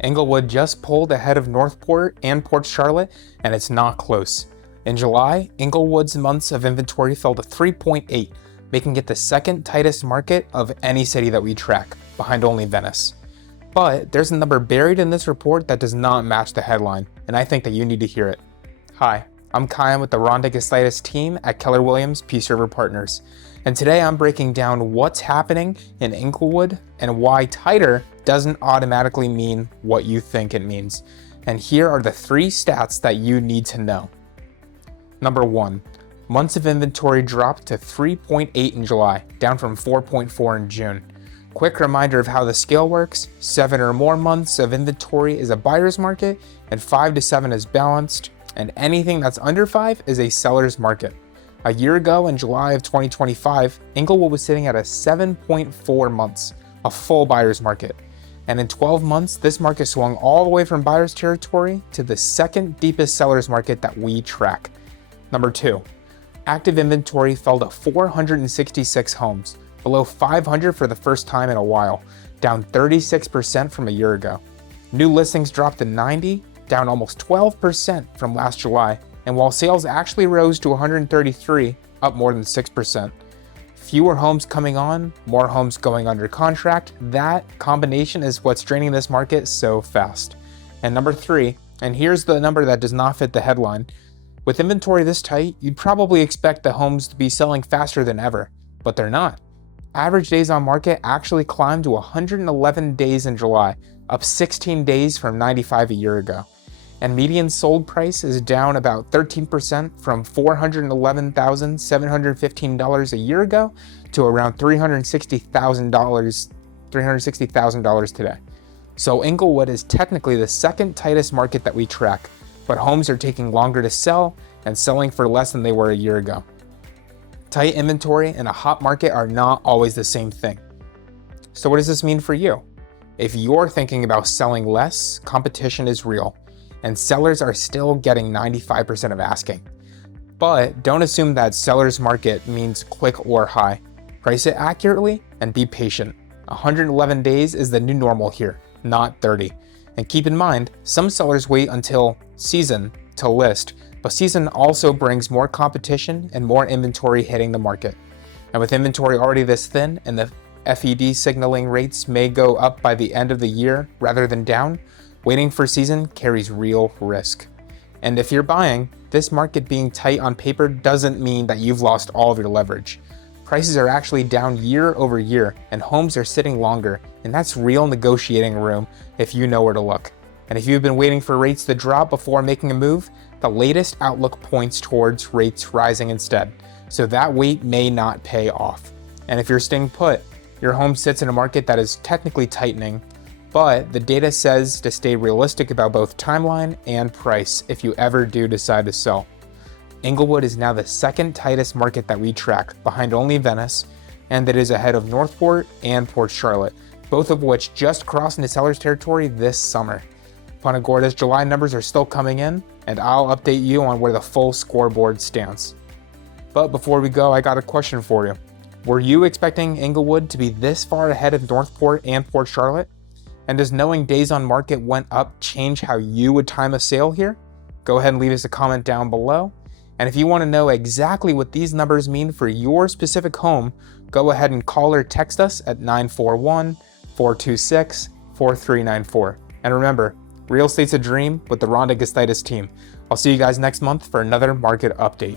Englewood just pulled ahead of Northport and Port Charlotte, and it's not close. In July, Englewood's months of inventory fell to 3.8, making it the second tightest market of any city that we track, behind only Venice. But there's a number buried in this report that does not match the headline, and I think that you need to hear it. Hi, I'm Kyan with the Rhonda Gustitus team at Keller Williams Peace River Partners, and today I'm breaking down what's happening in Englewood and why tighter doesn't automatically mean what you think it means. And here are the 3 stats that you need to know. Number 1, months of inventory dropped to 3.8 in July, down from 4.4 in June. Quick reminder of how the scale works: 7 or more months of inventory is a buyer's market, and 5 to 7 is balanced, and anything that's under 5 is a seller's market. A year ago, in July of 2025, Englewood was sitting at a 7.4 months, a full buyer's market. And in 12 months, this market swung all the way from buyer's territory to the second deepest seller's market that we track. Number 2, active inventory fell to 466 homes, below 500 for the first time in a while, down 36% from a year ago. New listings dropped to 90, down almost 12% from last July, and while sales actually rose to 133, up more than 6%. Fewer homes coming on, more homes going under contract, that combination is what's draining this market so fast. And number 3, and here's the number that does not fit the headline, with inventory this tight, you'd probably expect the homes to be selling faster than ever, but they're not. Average days on market actually climbed to 111 days in July, up 16 days from 95 a year ago. And median sold price is down about 13% from $411,715 a year ago to around $360,000 today. So Englewood is technically the second tightest market that we track, but homes are taking longer to sell and selling for less than they were a year ago. Tight inventory and a hot market are not always the same thing. So what does this mean for you? If you're thinking about selling less, competition is real, and sellers are still getting 95% of asking. But don't assume that seller's market means quick or high. Price it accurately and be patient. 111 days is the new normal here, not 30. And keep in mind, some sellers wait until season to list, but season also brings more competition and more inventory hitting the market. And with inventory already this thin and the FED signaling rates may go up by the end of the year rather than down, waiting for season carries real risk. And if you're buying, this market being tight on paper doesn't mean that you've lost all of your leverage. Prices are actually down year over year, and homes are sitting longer, and that's real negotiating room if you know where to look. And if you've been waiting for rates to drop before making a move, the latest outlook points towards rates rising instead, so that wait may not pay off. And if you're staying put, your home sits in a market that is technically tightening, but the data says to stay realistic about both timeline and price if you ever do decide to sell. Englewood is now the second tightest market that we track, behind only Venice, and it is ahead of Northport and Port Charlotte, both of which just crossed into seller's territory this summer. Punta Gorda's July numbers are still coming in, and I'll update you on where the full scoreboard stands. But before we go, I got a question for you. Were you expecting Englewood to be this far ahead of Northport and Port Charlotte? And does knowing days on market went up change how you would time a sale here? Go ahead and leave us a comment down below. And if you want to know exactly what these numbers mean for your specific home, go ahead and call or text us at 941-426-4394. And remember, real estate's a dream with the Rhonda Gustitus team. I'll see you guys next month for another market update.